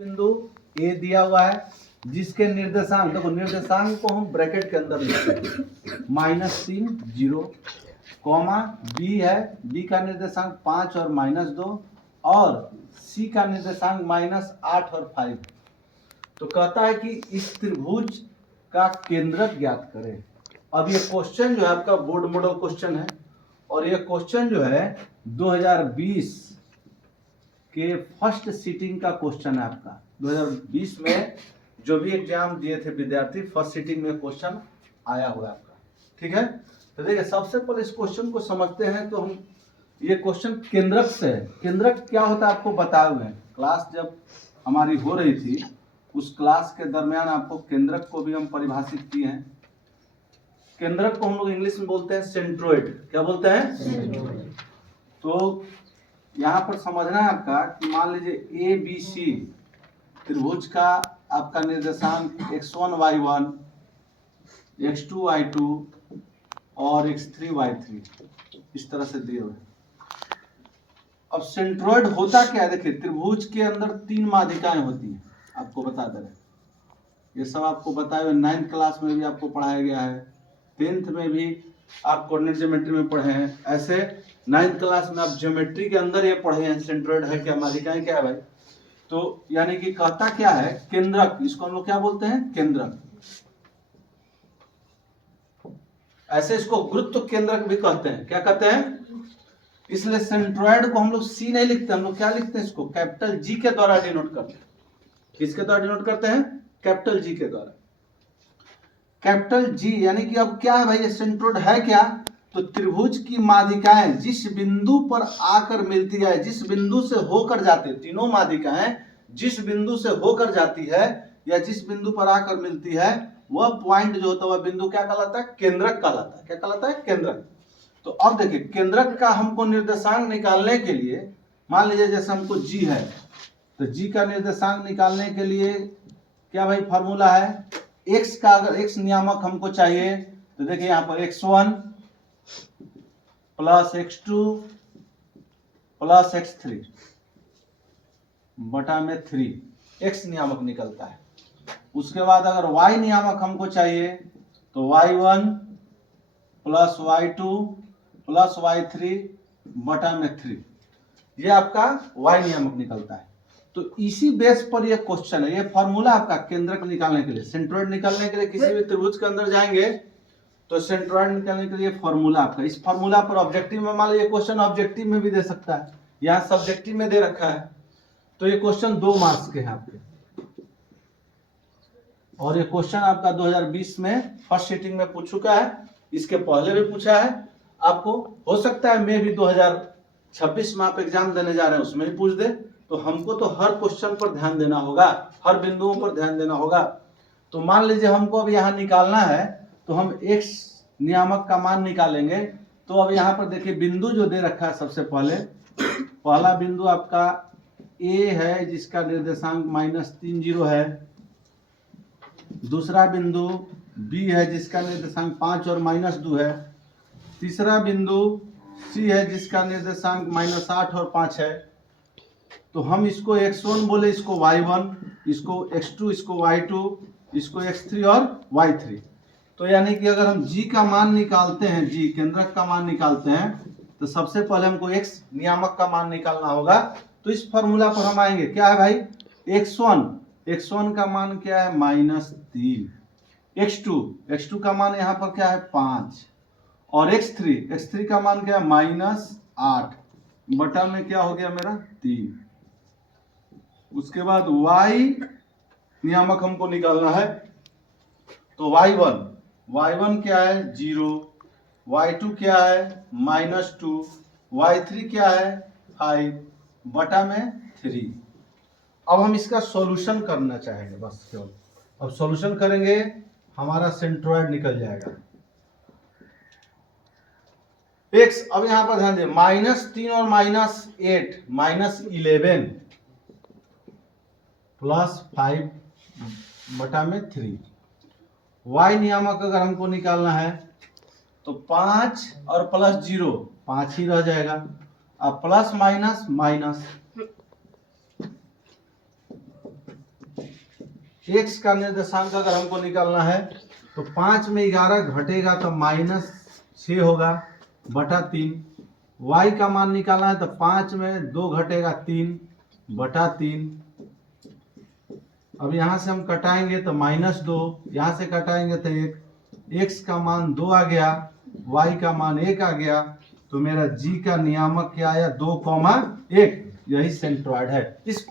बिंदु ए दिया हुआ है जिसके निर्देशांक, देखो निर्देशांक को हम ब्रैकेट के अंदर लिखते हैं -3 0, कॉमा बी है, बी का निर्देशांक 5 और -2 और सी का निर्देशांक -8 और 5। तो कहता है कि इस त्रिभुज का केंद्रक ज्ञात करें। अब ये क्वेश्चन जो है आपका बोर्ड मॉडल क्वेश्चन है और ये क्वेश्चन जो है 2020 के फर्स्ट सीटिंग का क्वेश्चन है आपका। 2020 में जो भी एग्जाम दिए थे विद्यार्थी, फर्स्ट सीटिंग में क्वेश्चन आया हुआ है आपका। ठीक है, तो देखिए सबसे पहले इस क्वेश्चन को समझते हैं। तो हम ये क्वेश्चन केंद्रक से है। केंद्रक क्या होता है आपको बताए हुए हैं, क्लास जब हमारी हो रही थी उस क्लास के दरमियान आपको केंद्रक को भी हम परिभाषित किए हैं। केंद्रक को हम लोग इंग्लिश में बोलते हैं सेंट्रोइड। क्या बोलते हैं? तो यहाँ पर समझना है आपका कि मान लीजिए ए बी सी त्रिभुज का आपका निर्देशांक x1 y1, x2 y2 और x3 y3 इस तरह से दिए हुए। अब सेंट्रोइड होता क्या है, देखिए त्रिभुज के अंदर 3 माध्यिकाएं होती हैं, आपको बता दे रहे। ये सब आपको बताए हुए 9th क्लास में भी आपको पढ़ाया गया है, 10th में भी आप कोऑर्डिनेट ज्योमेट्री में पढ़े हैं, ऐसे 9th क्लास में आप ज्योमेट्री के अंदर ये पढ़े हैं सेंट्रोइड है क्या, माध्यिकाएं क्या है भाई। तो यानी कि कहता क्या है, केंद्रक, इसको हम लोग क्या बोलते हैं, केंद्रक। ऐसे इसको गुरुत्व केंद्रक भी कहते हैं। क्या कहते हैं? इसलिए सेंट्रोइड को हम लोग सी नहीं लिखते, हम लोग क्या लिखते हैं, इसको कैपिटल जी के द्वारा डिनोट करते हैं। किसके द्वारा डिनोट करते हैं? कैपिटल जी के द्वारा। कैपिटल जी यानी कि अब क्या है भाई, ये सेंट्रोइड है क्या, तो त्रिभुज की माध्यिकाएं जिस बिंदु पर आकर मिलती है, जिस बिंदु से होकर जाती है, तीनों माध्यिकाएं जिस बिंदु से होकर जाती है या जिस बिंदु पर आकर मिलती है, वह पॉइंट जो होता है वह बिंदु क्या कहलाता है, केंद्रक कहलाता है। क्या कहलाता है? केंद्रक। तो अब देखिए केंद्रक का हमको निर्देशांक निकालने के लिए, मान लीजिए जैसे हमको जी है, तो जी का निर्देशांक निकालने के लिए क्या भाई फॉर्मूला है, एक्स का अगर एक्स नियामक हमको चाहिए तो देखिए यहाँ पर x1 plus x2 plus x3 बटा में 3 x नियामक निकलता है। उसके बाद अगर y नियामक हमको चाहिए तो y1 plus y2 plus y3 बटा में 3, ये आपका y नियामक निकलता है। तो इसी बेस पर ये क्वेश्चन है, ये फॉर्मूला आपका केंद्रक निकालने के लिए, सेंट्रोइड निकालने के लिए किसी भी त्रिभुज के अंदर जाएंगे तो सेंट्रोइड निकालने के लिए फॉर्मूला आपका, इस फॉर्मूला पर ऑब्जेक्टिव में, मान लीजिए क्वेश्चन ऑब्जेक्टिव में भी दे सकता है, यहाँ सब्जेक्टिव में दे रखा है। तो ये क्वेश्चन 2 मार्क्स के हैं आपके, और ये क्वेश्चन आपका 2020 में फर्स्ट सीटिंग में पूछ चुका है, इसके पहले भी पूछा है आपको। हो सकता है मैं भी 2026 में आप एग्जाम देने जा रहे हैं उसमें भी पूछ दे। तो हमको तो हर क्वेश्चन पर ध्यान देना होगा, हर बिंदुओं पर ध्यान देना होगा। तो मान लीजिए हमको अब यहाँ निकालना है तो हम x नियामक का मान निकालेंगे। तो अब यहाँ पर देखिए बिंदु जो दे रखा है, सबसे पहले पहला बिंदु आपका a है जिसका निर्देशांक -3 0 है। दूसरा बिंदु b है जिसका निर्देशांक 5 और -2 है। तीसरा बिंदु c है जिसका निर्देशांक -8 और 5 है। तो हम इसको x1 बोले, इसको y1, इसको x2, इसको y2, इसको x3 और y3। तो यानी कि अगर हम g का मान निकालते हैं, g केंद्रक का मान निकालते हैं, तो सबसे पहले हमको x नियामक का मान निकालना होगा। तो इस फॉर्मूला पर हम आएंगे, क्या है भाई, x1 का मान क्या है, -3, x2 का मान यहाँ पर क्या है, 5, और x3 का मान क्या है, -8 बटा में क्या हो गया मेरा, 3। उसके बाद y नियामक हमको निकालना है। तो y1 क्या है, 0, y2 क्या है, -2, y3 क्या है, 5 बटा में 3। अब हम इसका सॉल्यूशन करना चाहेंगे, बस केवल अब सॉल्यूशन करेंगे, हमारा सेंट्रोइड निकल जाएगा। x, अब यहां पर ध्यान दें, -3 और -8 -11 प्लस 5 बटा में 3। y नियामक अगर हमको निकालना है तो 5 और प्लस 0 5 ही रह जाएगा, अब प्लस माइनस माइनस, x का निर्देशांक अगर हमको निकालना है तो 5 में 11 घटेगा तो -6 होगा बटा 3। y का मान निकालना है तो 5 में 2 घटेगा 3 बटा 3। अब यहाँ से हम कटाएंगे तो -2, यहाँ से कटाएंगे तो 1, x का मान 2 आ गया, y का मान 1 आ गया, तो मेरा g का नियामक क्या आया 2, 1। यही सेंट्रॉइड है। इस